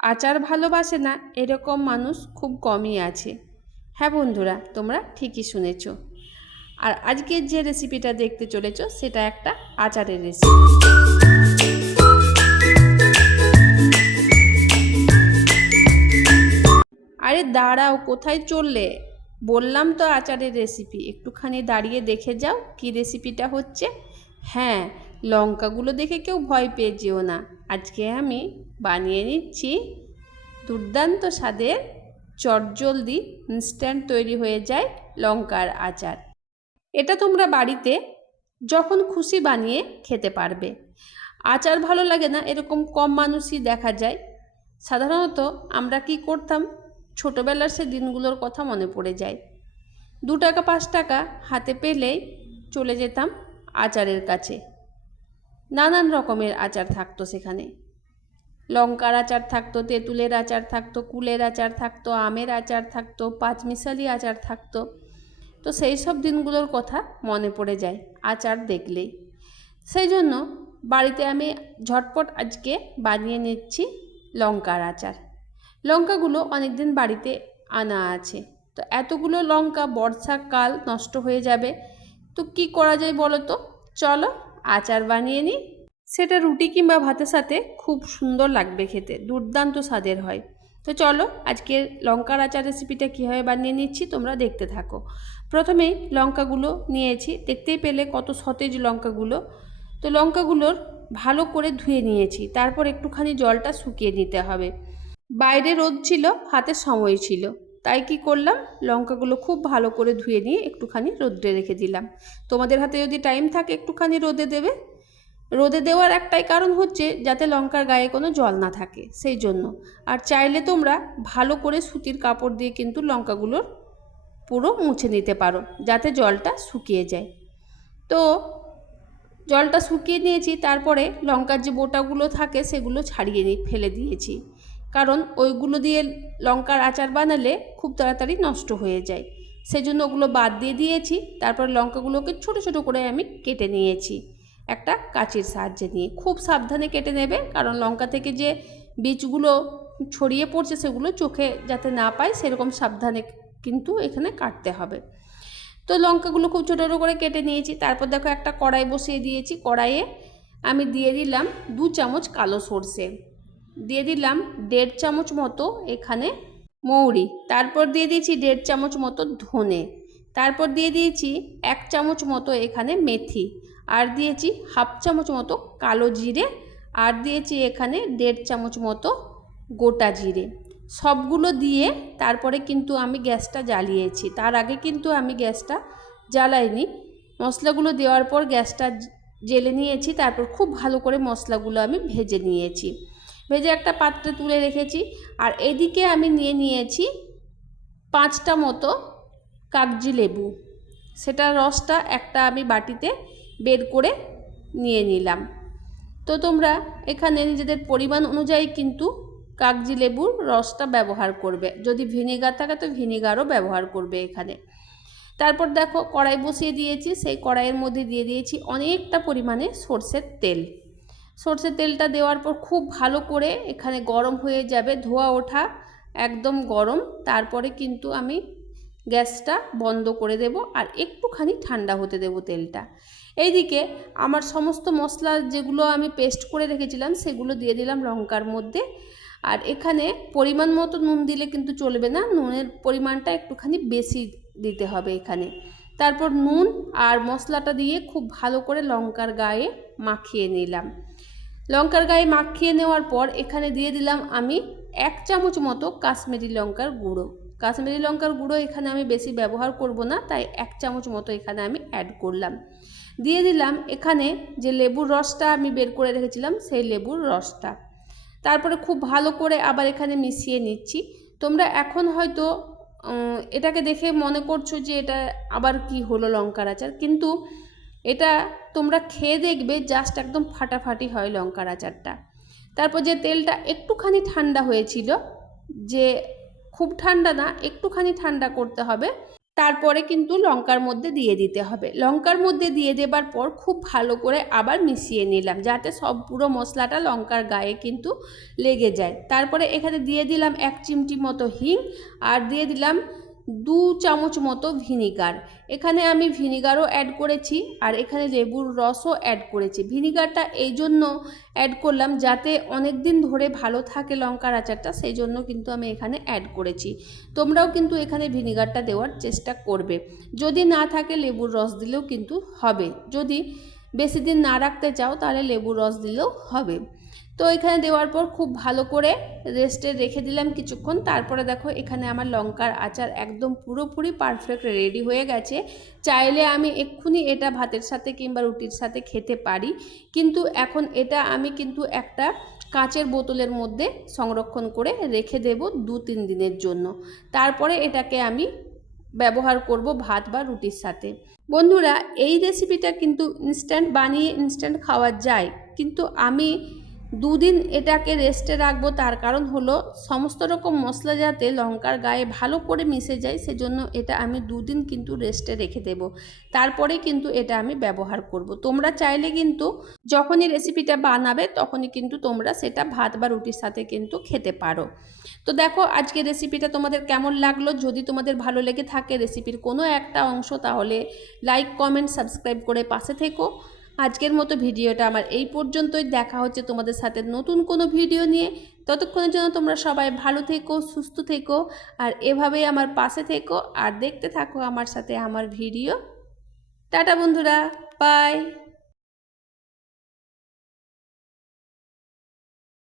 আচার ভালোবাসে না এরকম মানুষ খুব কমই আছে। হ্যাঁ বন্ধুরা, তোমরা ঠিকই শুনেছ। আর আজকের যে রেসিপিটা দেখতে চলেছ সেটা একটা আচারের রেসিপি। আরে দাঁড়াও, কোথায় চললে? বললাম তো আচারের রেসিপি, একটুখানি দাঁড়িয়ে দেখে যাও কি রেসিপিটা হচ্ছে। হ্যাঁ, লঙ্কাগুলো দেখে কেউ ভয় পেয়ে যেও না। আজকে আমি বানিয়ে নিচ্ছি দুর্দান্ত স্বাদের চটজলদি ইনস্ট্যান্ট তৈরি হয়ে যায় লঙ্কার আচার। এটা তোমরা বাড়িতে যখন খুশি বানিয়ে খেতে পারবে। আচার ভালো লাগে না এরকম কম মানুষই দেখা যায়। সাধারণত আমরা কি করতাম, ছোটোবেলার সে দিনগুলোর কথা মনে পড়ে যায়। 2 টাকা 5 টাকা হাতে পেলেই চলে যেতাম আচারের কাছে। নানান রকমের আচার থাকতো সেখানে। লঙ্কার আচার থাকতো, তেঁতুলের আচার থাকতো, কুলের আচার থাকতো, আমের আচার থাকতো, পাঁচমিশালি আচার থাকতো। তো সেই সব দিনগুলোর কথা মনে পড়ে যায় আচার দেখলেই। সেই জন্য বাড়িতে আমি ঝটপট আজকে বানিয়ে নিচ্ছি লঙ্কার আচার। লঙ্কাগুলো অনেক দিন বাড়িতে আনা আছে, তো এতগুলো লঙ্কা বর্ষাকাল নষ্ট হয়ে যাবে। তো কি করা যায় বলো তো? চলো আচার বানিয়ে নিই। সেটা রুটি কিংবা ভাতের সাথে খুব সুন্দর লাগবে খেতে, দুর্দান্ত স্বাদের হয়। তো চলো আজকের লঙ্কার আচার রেসিপিটা কীভাবে বানিয়ে নিচ্ছি তোমরা দেখতে থাকো। প্রথমেই লঙ্কাগুলো নিয়েছি, দেখতেই পেলে কত সতেজ লঙ্কাগুলো। তো লঙ্কাগুলোর ভালো করে ধুয়ে নিয়েছি, তারপর একটুখানি জলটা শুকিয়ে নিতে হবে। বাইরে রোদ ছিল, হাতে সময় ছিল, তাই কি করলাম, লঙ্কাগুলো খুব ভালো করে ধুয়ে নিয়ে একটুখানি রোদে রেখে দিলাম। তোমাদের হাতে যদি টাইম থাকে একটুখানি রোদে দেবে। রোদে দেওয়ার একটাই কারণ হচ্ছে যাতে লঙ্কার গায়ে কোনো জল না থাকে, সেই জন্য। আর চাইলে তোমরা ভালো করে সুতির কাপড় দিয়ে কিন্তু লঙ্কাগুলোর পুরো মুছে নিতে পারো, যাতে জলটা শুকিয়ে যায়। তো জলটা শুকিয়ে নিয়েছি, তারপরে লঙ্কার যে বোটাগুলো থাকে সেগুলো ছাড়িয়ে ফেলে দিয়েছি, কারণ ওইগুলো দিয়ে লঙ্কার আচার বানালে খুব তাড়াতাড়ি নষ্ট হয়ে যায়। সেজন্য ওগুলো বাদ দিয়ে দিয়েছি। তারপর লঙ্কাগুলোকে ছোট ছোট করে আমি কেটে নিয়েছি একটা কাঁচির সাহায্যে নিয়ে। খুব সাবধানে কেটে নেবে, কারণ লঙ্কা থেকে যে বীজগুলো ছড়িয়ে পড়ছে সেগুলো চোখে যাতে না পায় সেরকম সাবধানে কিন্তু এখানে কাটতে হবে। তো লঙ্কাগুলো খুব ছোটো ছোটো করে কেটে নিয়েছি। তারপর দেখো একটা কড়াই বসিয়ে দিয়েছি। কড়াইয়ে আমি দিয়ে দিলাম 2 চামচ কালো সর্ষে, দিয়ে দিলাম 1.5 চামচ মতো এখানে মৌরি, তারপর দিয়ে দিয়েছি 1.5 চামচ মতো ধনে, তারপর দিয়ে দিয়েছি 1 চামচ মতো এখানে মেথি, আর দিয়েছি 1/2 চামচ মতো কালো জিরে, আর দিয়েছি এখানে 1.5 চামচ মতো গোটা জিরে। সবগুলো দিয়ে তারপরে কিন্তু আমি গ্যাসটা জ্বালিয়েছি, তার আগে কিন্তু আমি গ্যাসটা জ্বালাইনি। মশলাগুলো দেওয়ার পর গ্যাসটা জেলে নিয়েছি, তারপর খুব ভালো করে মশলাগুলো আমি ভেজে নিয়েছি। ভেজে একটা পাত্রে তুলে রেখেছি। আর এদিকে আমি নিয়ে নিয়েছি 5টা মতো কাগজি লেবু, সেটা রসটা একটা আমি বাটিতে বের করে নিয়ে নিলাম। তো তোমরা এখানে নিজেদের পরিমাণ অনুযায়ী কিন্তু কাগজি লেবুর রসটা ব্যবহার করবে, যদি ভিনেগার থাকে তো ভিনেগারও ব্যবহার করবে এখানে। তারপর দেখো কড়াই বসিয়ে দিয়েছি, সেই কড়াইয়ের মধ্যে দিয়ে দিয়েছি অনেকটা পরিমাণে সর্ষের তেল। সর্ষের তেলটা দেওয়ার পর খুব ভালো করে এখানে গরম হয়ে যাবে, ধোয়া ওঠা একদম গরম। তারপরে কিন্তু আমি গ্যাসটা বন্ধ করে দেব আর একটুখানি ঠান্ডা হতে দেব তেলটা। এইদিকে আমার সমস্ত মশলা যেগুলো আমি পেস্ট করে রেখেছিলাম সেগুলো দিয়ে দিলাম লঙ্কার মধ্যে। আর এখানে পরিমাণ মতো নুন দিলে কিন্তু চলবে না, নুনের পরিমাণটা একটুখানি বেশি দিতে হবে এখানে। তারপর নুন আর মশলাটা দিয়ে খুব ভালো করে লঙ্কার গায়ে মাখিয়ে নিলাম। লঙ্কার গায়ে মাখিয়ে নেওয়ার পর এখানে দিয়ে দিলাম আমি 1 চামচ মতো কাশ্মীরি লঙ্কার গুঁড়ো। কাশ্মীরি লঙ্কার গুঁড়ো এখানে আমি বেশি ব্যবহার করব না, তাই 1 চামচ মতো এখানে আমি অ্যাড করলাম। দিয়ে দিলাম এখানে যে লেবুর রসটা আমি বের করে রেখেছিলাম সেই লেবুর রসটা। তারপরে খুব ভালো করে আবার এখানে মিশিয়ে নিচ্ছি। তোমরা এখন হয়তো এটাকে দেখে মনে করছো যে এটা আবার কি হলো লঙ্কার আচার, কিন্তু এটা তোমরা খেয়ে দেখবে জাস্ট একদম ফাটাফাটি হয় লঙ্কার আচারটা। তারপর যে তেলটা একটুখানি ঠান্ডা হয়েছিল, যে খুব ঠান্ডা না একটুখানি ঠান্ডা করতে হবে, তারপরে কিন্তু লঙ্কার মধ্যে দিয়ে দিতে হবে। লঙ্কার মধ্যে দিয়ে দেবার পর খুব ভালো করে আবার মিশিয়ে নিলাম, যাতে সব পুরো মশলাটা লঙ্কার গায়ে কিন্তু লেগে যায়। তারপরে এখানে দিয়ে দিলাম 1 চিমটি মতো হিং, আর দিয়ে দিলাম 2 চামচ মতো ভিনিগার। এখানে আমি ভিনিগারও অ্যাড করেছি, আর এখানে লেবুর রসও অ্যাড করেছি। ভিনিগারটা এই জন্য অ্যাড করলাম যাতে অনেক দিন ধরে ভালো থাকে লঙ্কার আচারটা, সেই জন্য কিন্তু আমি এখানে অ্যাড করেছি। তোমরাও কিন্তু এখানে ভিনিগারটা দেওয়ার চেষ্টা করবে। যদি না থাকে লেবুর রস দিলেও কিন্তু হবে, যদি বেশি দিন না রাখতে চাও তাহলে লেবুর রস দিলেও হবে। তো এখানে দেওয়ার পর খুব ভালো করে রেস্টে রেখে দিলাম কিছুক্ষণ। তারপরে দেখো এখানে আমার লঙ্কার আচার একদম পুরোপুরি পারফেক্ট রেডি হয়ে গেছে। চাইলে আমি এক্ষুনি এটা ভাতের সাথে কিংবা রুটির সাথে খেতে পারি, কিন্তু এখন এটা আমি কিন্তু একটা কাচের বোতলের মধ্যে সংরক্ষণ করে রেখে দেব 2-3 দিনের জন্য। তারপরে এটাকে আমি ব্যবহার করব ভাত বা রুটির সাথে। বন্ধুরা, এই রেসিপিটা কিন্তু ইনস্ট্যান্ট বানিয়ে ইনস্ট্যান্ট খাওয়া যায়, কিন্তু আমি 2 দিন এটাকে রেস্টে রাখবো। তার কারণ হলো সমস্ত রকম মশলা যাতে লঙ্কার গায়ে ভালো করে মিশে যায়, সেজন্য এটা আমি 2 দিন কিন্তু রেস্টে রেখে দেব। তারপরে কিন্তু এটা আমি ব্যবহার করব। তোমরা চাইলে কিন্তু যখনই রেসিপিটা বানাবে তখনই কিন্তু তোমরা সেটা ভাত বা রুটির সাথে কিন্তু খেতে পারো। তো দেখো আজকে রেসিপিটা তোমাদের কেমন লাগলো। যদি তোমাদের ভালো লেগে থাকে রেসিপির কোনো একটা অংশ, তাহলে লাইক, কমেন্ট, সাবস্ক্রাইব করে পাশে থেকো। আজকের মতো ভিডিওটা আমার এই পর্যন্তই। দেখা হচ্ছে তোমাদের সাথে নতুন কোনো ভিডিও নিয়ে। ততক্ষণের জন্য তোমরা সবাই ভালো থেকো, সুস্থ থেকো, আর এভাবেই আমার পাশে থেকো আর দেখতে থাকো আমার সাথে আমার ভিডিও। টাটা বন্ধুরা, বাই।